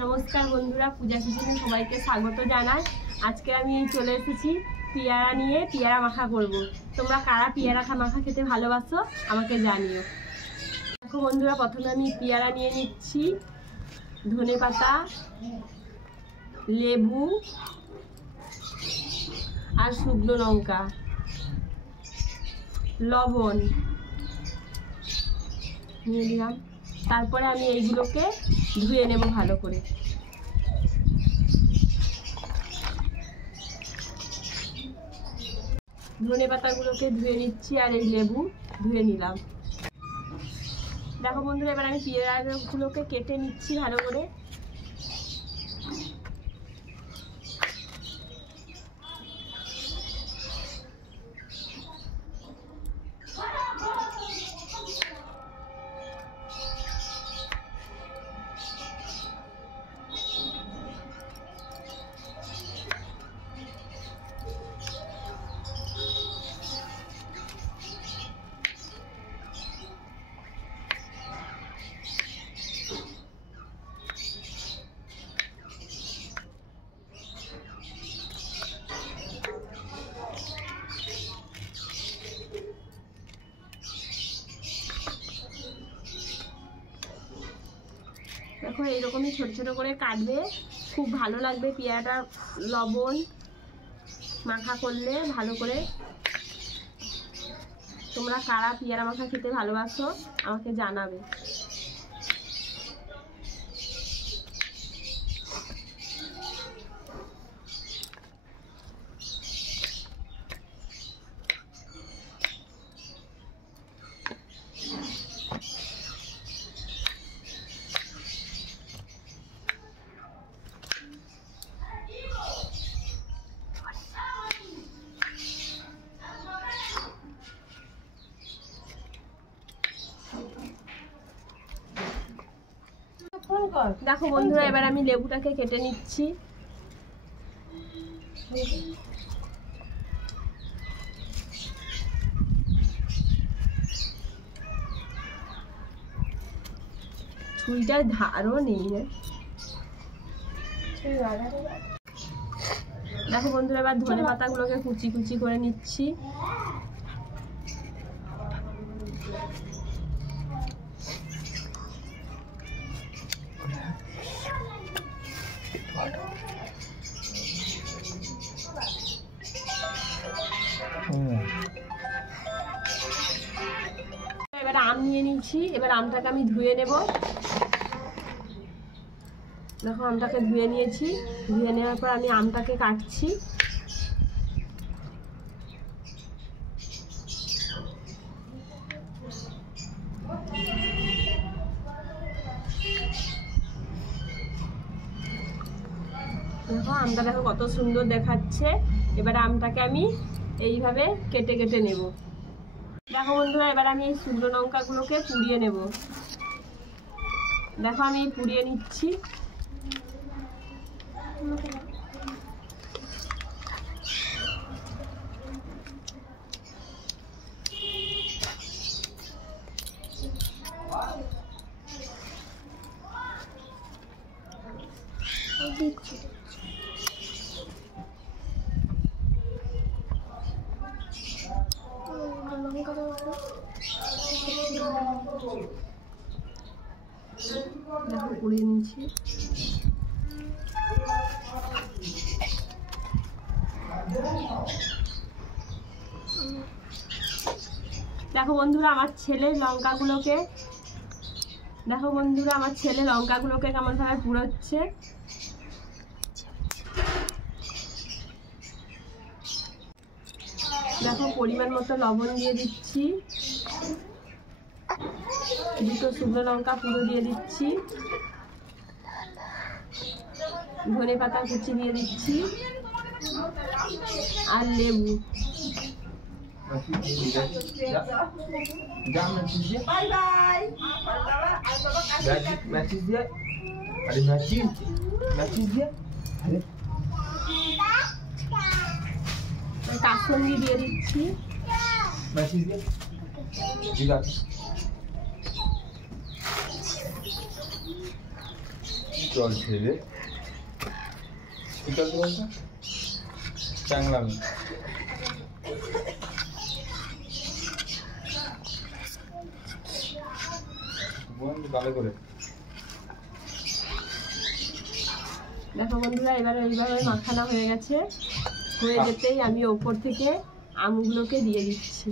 নমস্কার বন্ধুরা, পূজা কিচেনে সবাইকে স্বাগত জানাই। আজকে আমি চলে এসেছি পেয়ারা নিয়ে পেয়ারা মাখা করব। তোমরা কারা পেয়ারা মাখা খেতে ভালোবাসো আমাকে জানিও। দেখো বন্ধুরা, প্রথমে আমি পেয়ারা নিয়ে নিচ্ছি, ধনেপাতা, লেবু আর শুকনো লঙ্কা, লবণ নিয়ে নিলাম। তারপরে আমি এইগুলোকে ধুয়ে নেব ভালো করে। ধনে পাতাগুলোকে ধুয়ে নিচ্ছি আর এই লেবু ধুয়ে নিলাম। দেখো বন্ধুরা, এবার আমি পেয়ারাগুলোকে কেটে নিচ্ছি ভালো করে। দেখো এইরকমই ছোট ছোট করে কাটবে, খুব ভালো লাগবে পেয়ারাটা লবণ মাখা করলে ভালো করে। তোমরা কারা পেয়ারা মাখা খেতে ভালোবাসো আমাকে জানাবে। দেখো বন্ধুরা, এবার আমি লেবুটাকে কেটে নিচ্ছি। ছুরিটার ধারও নেই। দেখো বন্ধুরা, এবার ধনে পাতাগুলোকে কুচি কুচি করে নিচ্ছি। এবার আম নিয়ে নিচ্ছি, এবার আমটাকে আমি ধুয়ে নেব। দেখো আমটাকে ধুয়ে নিয়েছি, ধুয়ে নেওয়ার পর আমি আমটাকে কাটছি। দেখো আমটা দেখো কত সুন্দর দেখাচ্ছে। এবার আমটাকে আমি এইভাবে কেটে কেটে নেব। দেখো বন্ধুরা, এবার আমি এই শুকনো লঙ্কাগুলোকে পুড়িয়ে নেব। দেখো আমি পুড়িয়ে নিচ্ছি। দেখো পুড়িয়ে নিচ্ছি। দেখো বন্ধুরা, আমার ছেলে লঙ্কাগুলোকে কেমন ভাবে পুড়োচ্ছে। দেখো পরিমাণ মতো লবণ দিয়ে দিচ্ছি, দুটো শুকনো লঙ্কা পুরো দিয়ে দিচ্ছি, ধনে পাতা কুচি দিয়ে দিচ্ছি আর লেবু। কাসুন্দি দিয়ে দিচ্ছি। জল ছেড়ে ঠিক আছে বলতো চাংলাম ভালো করে। দেখো বন্ধুরা, এবারে এইভাবে মাখানো হয়ে গেছে। হয়ে যেতেই আমি ওপর থেকে আমগুলোকে দিয়ে দিচ্ছি।